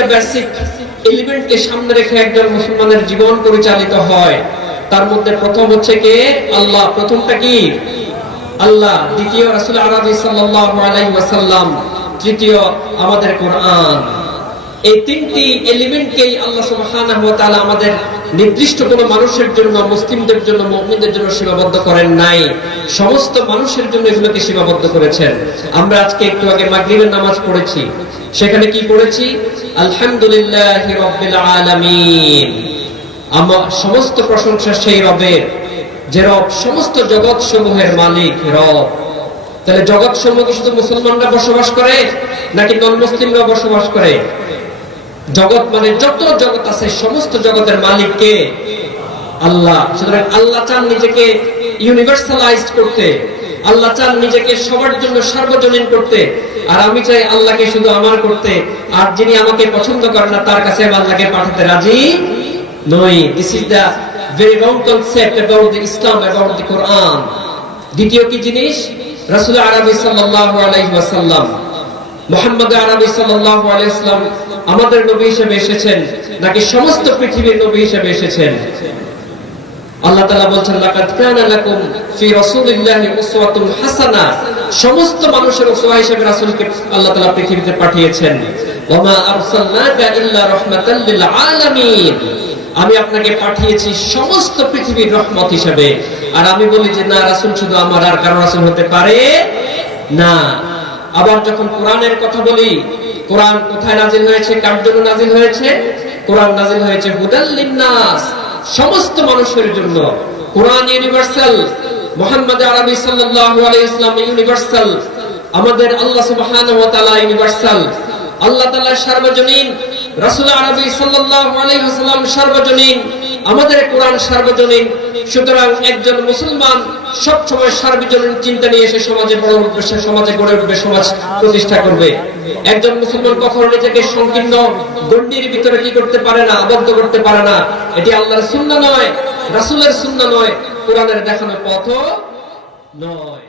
তিনটা বেসিক এলিমেন্টকে সামনে রেখে একজন মুসলমানের জীবন পরিচালিত হয়। তার মধ্যে প্রথম হচ্ছে কে? আল্লাহ। প্রথমটা কি? আল্লাহ। দ্বিতীয় রাসূল আরবি সাল্লাল্লাহু আলাইহি ওয়াসাল্লাম। তৃতীয় আমাদের কোরআন। এই তিনটি এলিমেন্টকেই আল্লাহ সুবহানাহু ওয়া তাআলা আমাদের নির্দিষ্ট কোনো মানুষের জন্য, মুসলিমদের জন্য, মুমিনদের জন্য সীমাবদ্ধ করেন নাই, সমস্ত মানুষের জন্য এগুলোকে সীমাবদ্ধ করেছেন। আমরা আজকে একটু আগে মাগরিবের নামাজ পড়েছি, সেখানে কি পড়েছি? আলহামদুলিল্লাহি রাব্বিল আলামিন। আমার সমস্ত প্রশংসা সেই রবের, যে রব সমস্ত জগৎ সমূহের মালিক, রব। তাহলে জগৎ সমূহ কি শুধু মুসলমানরা বসবাস করে নাকি নন মুসলিমরা বসবাস করে? জগৎ মানে যত জগৎ আছে সমস্ত জগতের মালিক কে? আল্লাহ। সুতরাং আল্লাহ চান নিজেকে ইউনিভার্সালাইজড করতে, আল্লাহ চান নিজেকে সবার জন্য সার্বজনীন করতে, আর আমি চাই আল্লাহকে শুধু আমার করতে, আর যিনি আমাকে পছন্দ করেন না তার কাছে আমি আল্লাহকে পাঠাতে রাজি নই। This is the very wrong concept about the Islam, about the Quran. দ্বিতীয় কি জিনিস? রাসূল আরবি সাল্লাল্লাহু আলাইহি ওয়াসাল্লাম, মুহাম্মদ আরবি সাল্লাল্লাহু আলাইহি ওয়াসাল্লাম আমাদের নবী হিসেবে এসেছেন নাকি সমস্ত পৃথিবীর নবী হিসেবে এসেছেন? আল্লাহ তাআলা বলছেন, লাকাদ কানা লাকুম ফি রাসূলিল্লাহি উসওয়াতুন হাসানাহ। সমস্ত মানুষের উসওয়া হিসেবে রাসূলকে আল্লাহ তাআলা পৃথিবীতে পাঠিয়েছেন। ওয়া মা আরসালনাকা ইল্লা রাহমাতাল লিল আলামিন। আমি আপনাকে পাঠিয়েছি সমস্ত পৃথিবীর রহমত হিসেবে। আর আমি বলি যে না, রাসূল শুধু আমার, আর কারো রাসূল হতে পারে না। আবার যখন কোরআনের কথা বলি, কোরআন কোথায় নাজিল হয়েছে, কার জন্য নাজিল হয়েছে? কোরআন নাজিল হয়েছে হুদাল লিন্নাস, সমস্ত মানুষের জন্য। কোরআন ইউনিভার্সাল, মুহাম্মদ আরবি সাল্লাল্লাহু আলাইহি ওয়াসাল্লাম ইউনিভার্সাল, আমাদের আল্লাহ সুবহানাহু ওয়া তাআলা ইউনিভার্সাল। আল্লাহ তাআলা সার্বজনীন, রাসূল আরবি সাল্লাল্লাহু আলাইহি ওয়াসাল্লাম সার্বজনীন, আমাদের কোরআন সার্বজনীন। সুতরাং একজন মুসলমান সব সময় সার্বজনীন চিন্তা নিয়ে এসে সমাজে বড় উঠবে, সমাজে গড়ে উঠবে, সমাজ প্রতিষ্ঠা করবে। একজন মুসলমান কখনো নিজেকে সংকীর্ণ গণ্ডির ভিতরে কি করতে পারে না, আবদ্ধ করতে পারে না। এটি আল্লাহর সুন্নাহ নয়, রাসূলের সুন্নাহ নয়, কোরআনের দেখানো পথ নয়।